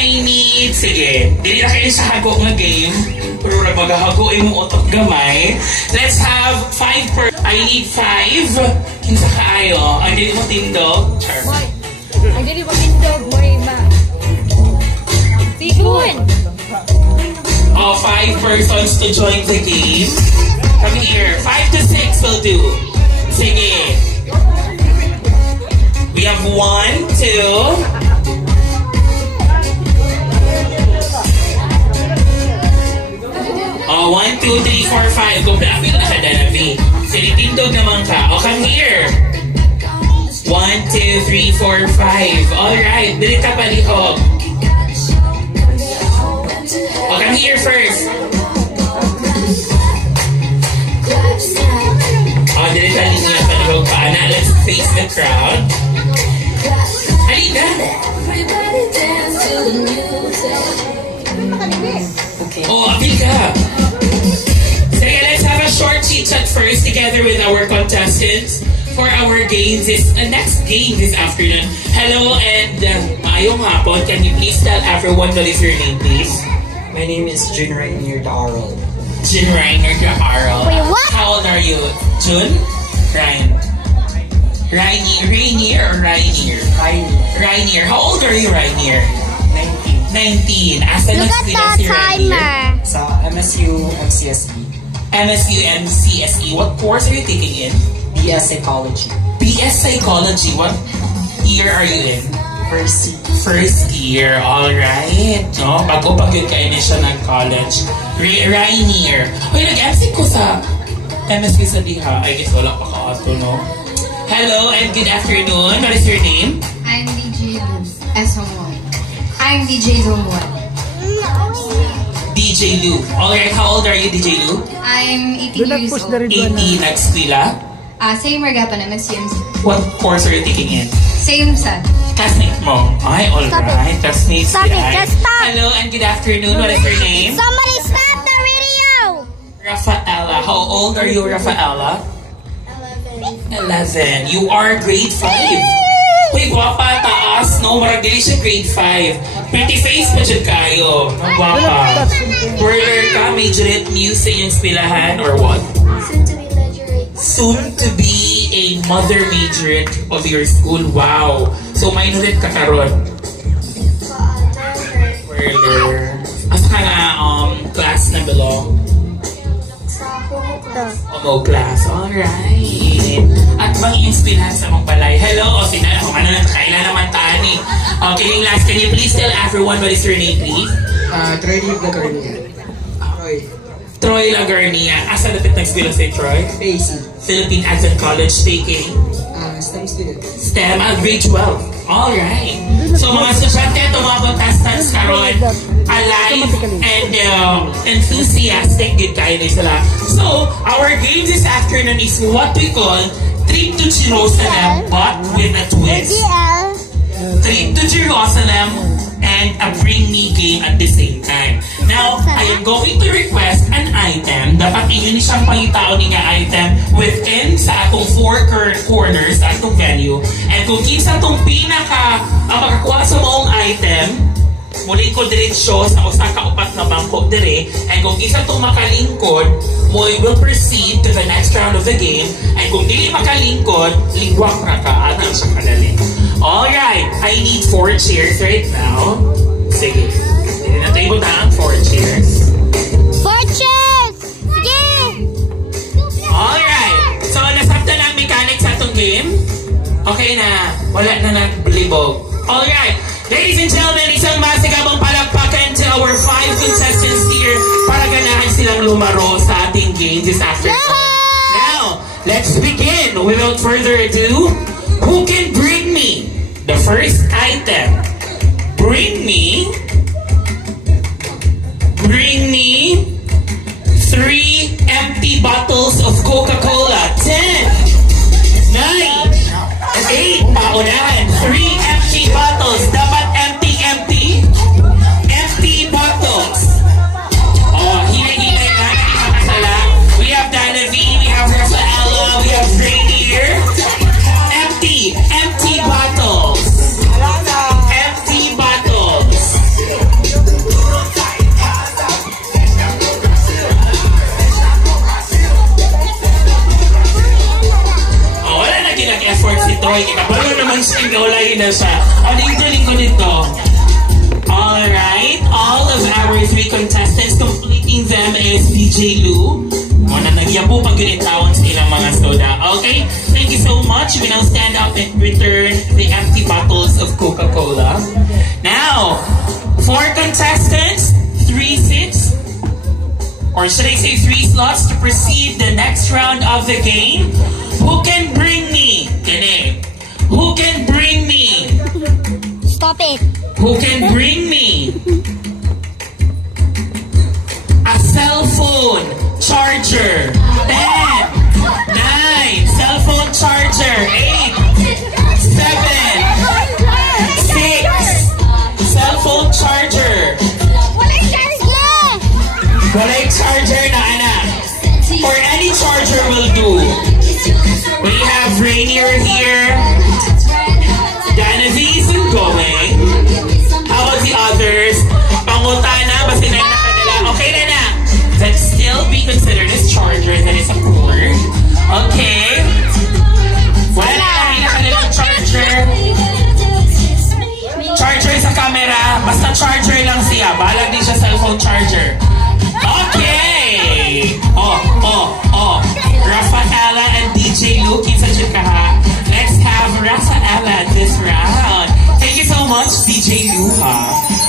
I need, sige, dili na kayo sa hago nga game. Pero na maghahago imong utok gamay. Let's have 5 I need 5. Kinsa kaayo? Ang dili mo tindog. Char. Ang dili mo tindog, moy ma. Sigun! Oh, 5 persons to join the game. Come here. 5 to 6 will do. Sige. We have 1, 2. Oh, 1, 2, 3, 4, 5. Kung dami na ka, Danavi. Sinitindog naman ka. Oh, come here. 1, 2, 3, 4, 5. Alright, bilit ka palihog. Oh, come here first. Oh, bilit ka linya palihog pa. Now, let's face the crowd. Halika. Oh, Abika. Sige, let's have a short chit-chat first together with our contestants for our games. Next game this afternoon. Hello and maayong hapon. Can you please tell everyone what is your name, please? My name is Jun Rainier Darrell. Jun Rainier Darrell. Wait, what? How old are you? Jun? Ryan. Rainier or Rainier? Rainier. How old are you, Rainier? 19. Asan Look at the timer. Sa MSU MCSE. MSU MCSE. What course are you taking in? BS Psychology. BS Psychology. What year are you in? First year. Alright. No? Bago pa yun kayo na siya ng-college. Rainier. Uy, nag-MC ko sa MSU sa Diha. I guess wala pa ka-auto, no? Hello and good afternoon. What is your name? I'm DJ Someone. I'm DJ Zomwan. DJ Lou. Alright, how old are you, DJ Lou? I'm 18 years old. 18, nag-skwila? Same Marga pa na, nag-CMC. What course are you taking in? Same sad. Classmate mo? Ay, alright. Classmates. Stop it, just stop. Hello and good afternoon. What is your name? Somebody stop the video! Rafaela. How old are you, Rafaela? 11. You are grade 5. Uy, guwapa, taas, no? Marag dili siya grade 5. Pretty face pa dyan kayo. Ang guwapa. Whirler ka, majorette muse sa iyong spilahan or what? Soon to be a mother majorette of your school. Wow. So, minorette ka karon. Whirler. Asa ka nga class na belong? Homo class. Alright. At mang-inspirahan sa mong balay. Hello, Osina. Kung ano na, kailan naman tani. Okay, last, can you please tell everyone what is your name, please? Troy Lagarnia. Troy Lagarnia. Asa dapat nag-spila si Troy? PAC. Philippine Advent College taking? STEM student. STEM at grade 12. Alright. So mga estudyante, ito mga contestants karon alive and enthusiastic good kayo na sila. So, our game this afternoon is what we call Trip to Jerusalem but with a twist. Trip to Jerusalem and a Bring Me game at the same time. Now, I am going to request an item. Dapat inyo ni siyang pangitao ni nga item within sa atong 4 corners sa atong venue. And kung kinsa itong makakuha sa mong item, muli ko diretsyo sa usa ka upat na bangko dire. And kung kinsa itong makalingkod, we will proceed to the next round of the game. And kung dili makalingkod, lingwak na ka. Anong siya kalaling. Alright, I need 4 chairs right now. Sige. Hindi na tayo ibutang 4 chairs. 4 chairs! Sige! Alright. So, nasabta na ang mechanics sa itong game. Okay na. Wala na nagblibog. Alright. Ladies and gentlemen, isang masigabang palakpakan to our 5 contestants here para ganahan silang lumaro sa ating game this afternoon. Now, let's begin. Without further ado, who can bring me the first item? Bring me 3 empty bottles of Coca-Cola. 10, 9, 8, paunahan. 3 empty bottles. Dapat empty. Empty bottles. Oh, hila-hila na. Makasala. We have Danavi, we have Rafaela, we have Rainier. Empty bottles. Empty bottles. DJ Lou. Muna nagyapo pag yun tawon sa ilang mga soda. Okay? Thank you so much. We now stand up and return the empty bottles of Coca-Cola. Now, 4 contestants, 3 seats, or should I say 3 slots to proceed the next round of the game. Who can bring me? Who can bring me? Stop it. Who can bring me a cell phone charger? 10, 9, cell phone charger. 8, 7, 6, cell phone charger. Walay charger na anak. Or any charger will do. We have Rainier here. Genevieve is going. How about the others? Pangutana, basta na yung kanila. Okay na na. That still be considered as charger. That is a cord. Okay. Wala na kanilang charger. Charger sa camera. Basta charger lang siya. Balag din siya cellphone charger. Okay. Rafaela and DJ Luke, let's have Rafaela this round. Thank you so much, DJ Luke.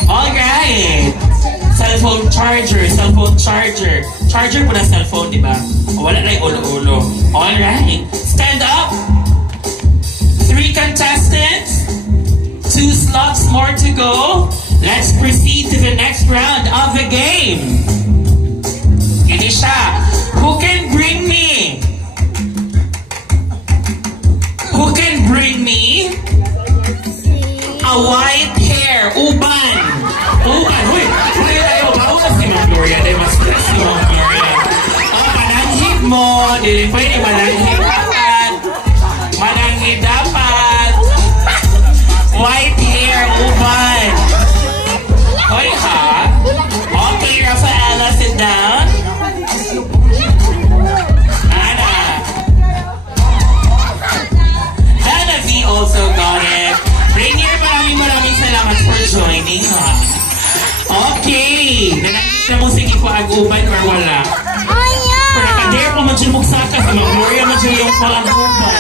Alright. Cellphone charger. Charger po na cellphone, di ba? Wala na yung ulo-ulo. Alright. Stand up. 3 contestants. 2 slots more to go. Let's proceed to the next round of the game. Ini siya. Who can bring me? Who can bring me a white hair? Uban. Uy, tayo. Mauna si Ma'am Gloria. Dahil mas stress si Ma'am Gloria. Mananghid mo. Dili pwede mananghid dapat. Mananghid dapat. White hair, uban. Hoy ha? Okay, Rafaela, sit down. Hannah V also got it. Rainier, maraming salamat for joining us. Okay. Nanakit na mo sige ko aguban or wala? Pero nakader ko man siya mugsaka sa mga Gloria man siya yung pang-aguban.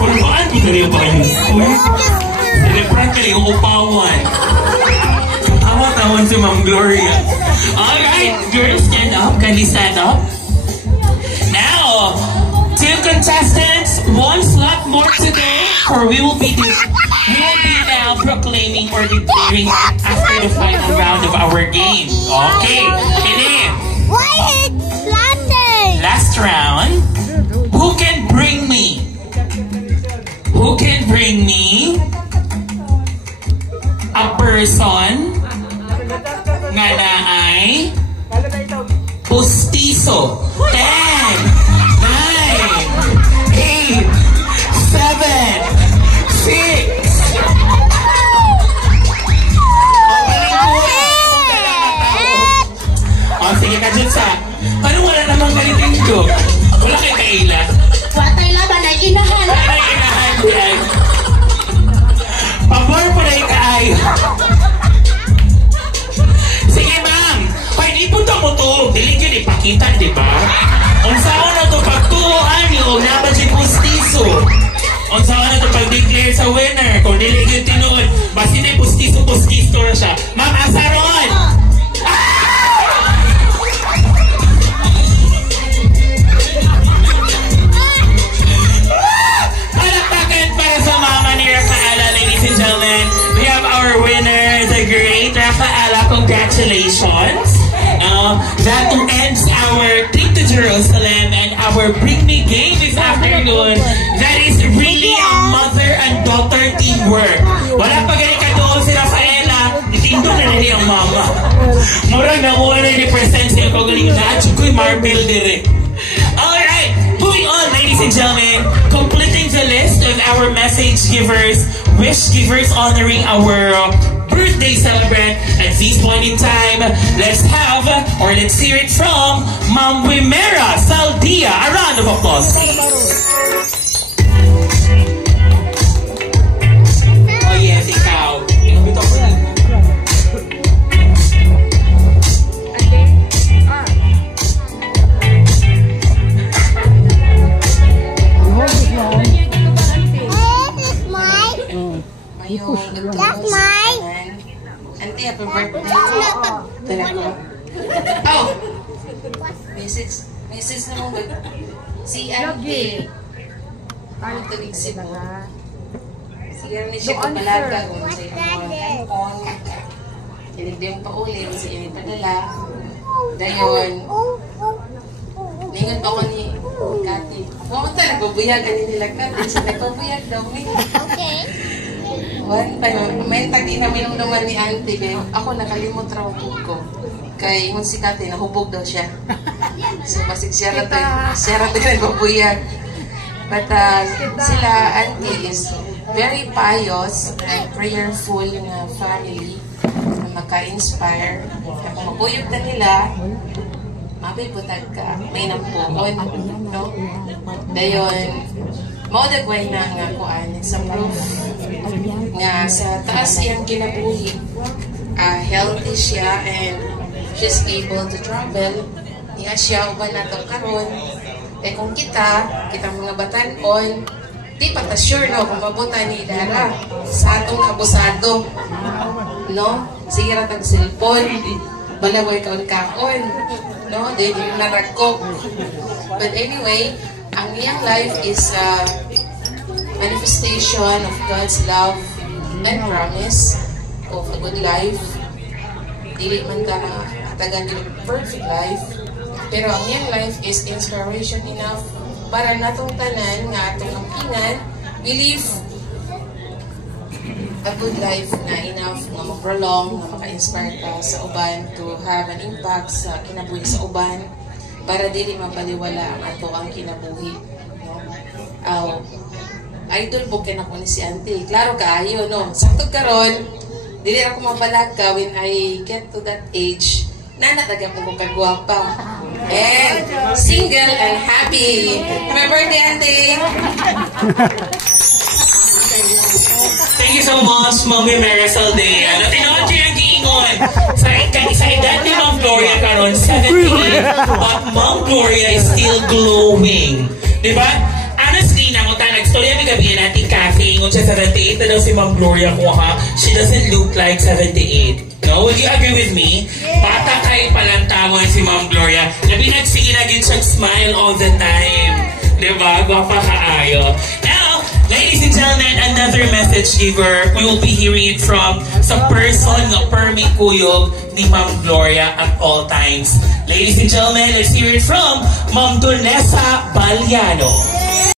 Kung baan ko na yung pang-aguban? Celebrant ka yung upawan. Tawan si Ma'am Gloria. Alright, girls, stand up. Kindly stand up. Now, 2 contestants, 1 slot more to go, or we will be now proclaiming or declaring after the final round of our game. Okay, Why it's London? last round. Who can bring me? Who can bring me a person nga naay pustiso? 10, 9, 8, 7, 6. Sige ka dyan sa. Paano wala namang galitin ko? Wala kayo kaila. Watay laban ay inahan. Wala kayo inahan yan. Pabor po na yung kaayo. Sige ma'am. Pwede ipunta mo to. Dili yun ipakita, di ba? Kung saan na to pagtuhan nyo, naman si pustiso. Kung saan na to pag-declare sa winner. Kung dili yun tinuod, basi na pustiso na siya. Ma'am, asaron! Congratulations. That ends our trip to Jerusalem and our Bring Me game this afternoon. That is really a mother and daughter teamwork. Wala pa galing ka doon si Rafaela, itindong na nila ang mama. Murang na muna represent siya ko galing na at ko'y marble dire. Alright, moving on ladies and gentlemen, completing the list of our message givers, wish givers honoring our birthday celebrant. At this point in time, let's hear it from Ma'am Wimera Saldia. A round of applause. Oh yes, ikaw. Inubito ko na. Ate, happy birthday. Talaga. Oh! Message na mo ba? Si Auntie. Ano tulig si mo? Siguro ni siya kapalaga kung sa iyong mga kinig din pa ulit sa iyong padala. Dayon. Ningon pa ko ni Kati. Huwag mo nagbabuyagan ni nila Kati. Siya nagbabuyag daw. Okay. One time, may tagi na minumduman ni Auntie. Kaya ako nakalimot raw ko. Kay yung si Kati, nahubog daw siya. So, masig siya rato nagbabuyag. But sila, Auntie, is very pious and prayerful na family na maka-inspire. Kaya kung mabuyog na nila, mabibutag ka, may nampuon, no? Dayon, maudagway na nga kuan, sa proof nga sa taas iyang kinabuhi, healthy siya and she's able to travel. Niya siya, uban na itong karon. Eh kung kita mga batanon, di pa ta sure, no, kung mabuta ni Dara sa atong kabusado, no? Sige ratang cellphone, balaboy kaon-kaon, no? Di naragkop. But anyway, ang iyang life is a manifestation of God's love and promise of a good life. Dili man ka na tagan ng perfect life, pero ang iyang life is inspiration enough para natong tanan nga atong ampingan believe a good life na enough nga mag-prolong, nga maka-inspire ka sa uban to have an impact sa kinabuhi sa uban para dili mapaliwala ang ato ang kinabuhi, no? Idol po kinako ni si Auntie. Klaro kaayo, no? Saktog karon, dili ako mabalag ka when I get to that age. Nanataga po kong kagwapa. And single and happy. Happy birthday, Auntie! Thank you so much, Mommy Marisol Dea. Natinood siya yung giingon. Sa edad ni Ma'am Gloria karon 78, but Ma'am Gloria is still glowing. Diba? Honestly, namuta, nag-story ang gabi natin Kathy. Ingon siya 78 na daw si Ma'am Gloria ko ha. She doesn't look like 78. No? Would you agree with me? Bata kay palantawan si Ma'am Gloria. Labi nagsige na din siyang smile all the time. Diba? Gwapa kaayo. Now, ladies and gentlemen, another message giver. We will be hearing it from sa person na permi kuyog ni Ma'am Gloria at all times. Ladies and gentlemen, let's hear it from Ma'am Donessa Baliano.